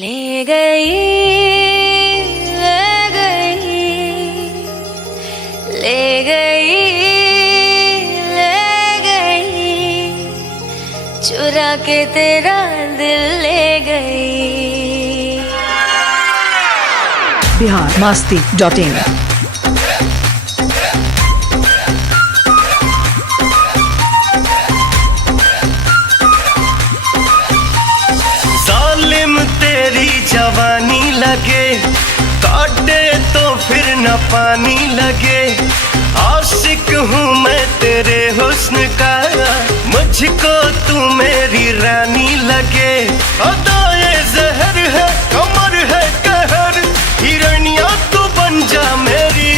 ले गई, ले गई, ले गई, ले गई, चुरा के तेरा दिल ले गई। biharmasti.in जवानी लगे काटे तो फिर न पानी लगे। आशिक हूँ मैं तेरे हुस्न का, मुझको तू मेरी रानी लगे। अदाए जहर है कमर है कहर, हिरनिया तू बन जा मेरी।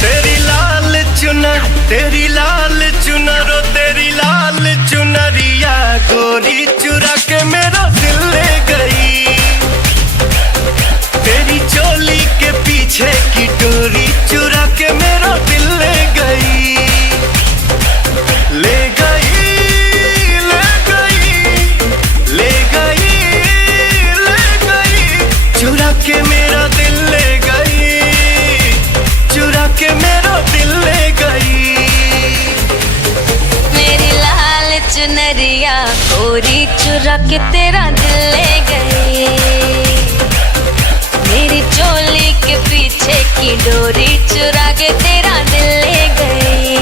तेरी लाल चुनर, तेरी लाल चुनर, ओ तेरी लाल चुनरिया गोरी चुरा के मेरा दिल ले गई। तेरी चोली के पीछे की डोरी चुरा के मेरा दिल ले गई। ले गई, ले गई, ले गई, ले गई, चुरा के मेरा दिल ले गई, चुरा के मेरा दिल ले गई। मेरी लाल चुनरिया गोरी चुरा के तेरा दिल ले गई। मेरी चोली के पीछे की डोरी चुरा के तेरा दिल ले गई।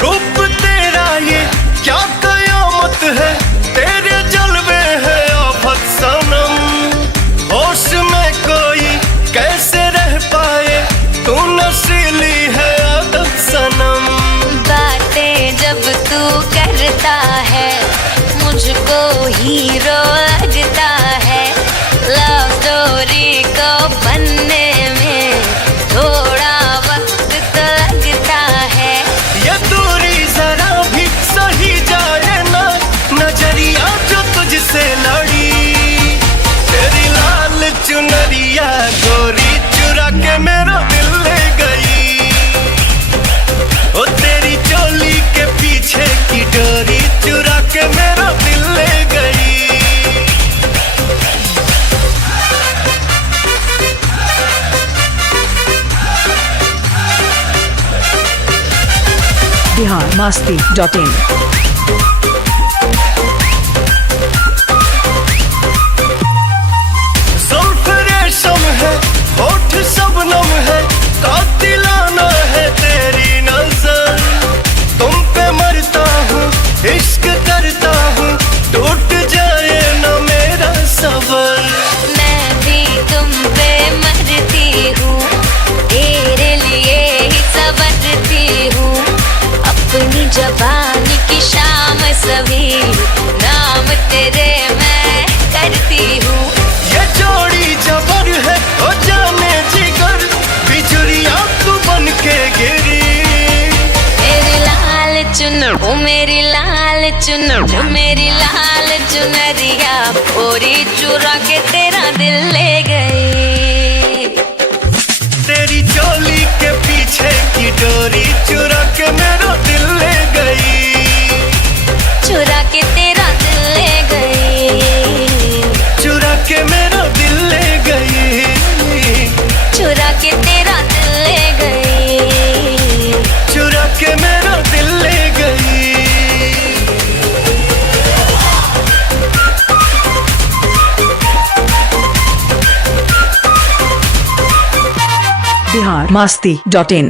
रूप तेरा ये क्या कयामत है, तेरे जलवे है आफत सनम। होश में कोई कैसे रह पाए, तू नशीली है आदत सनम। बातें जब तू करता है मुझको हीरो लगता है। लव स्टोरी को बनने में थोड़ा वक्त तो लगता है। ये दूरी जरा भी सही जाए ना, नजरिया जो तुझसे लड़ी। तेरी लाल चुनरिया गोरी चुरा के मेरा दिल ले गई। ओ तेरी चोली के पीछे की डोरी चुरा के मेरा दिल ले गई। biharmasti.in जुल्फ रेशम है होठ शबनम है, कातिलाना है तेरी नजर। तुम पे मरता हूँ इश्क करता हूँ, टूट जाए न मेरा सबर। मैं भी तुम पे मरती हूँ, तेरे लिए ही संवरती हूँ। अपनी जबानी की शाम सभी नाम तेरे मैं करती हूँ। ये जोड़ी जबर है ओ जाने जिगर, बिजुरिया तू बन के गिरी। मेरी लाल चुनर, ओ मेरी लाल चुनर, ओ मेरी लाल चुनरिया गोरी चुरा के तेरा दिल ले गई। तेरी चोली के पीछे की डोरी चुरा के मेरा दिल ले गई। चुरा के तेरा दिल ले गई, चुरा के मेरा दिल ले गई। चुरा के तेरा दिल ले गई, चुरा के मेरा दिल ले गई। biharmasti.in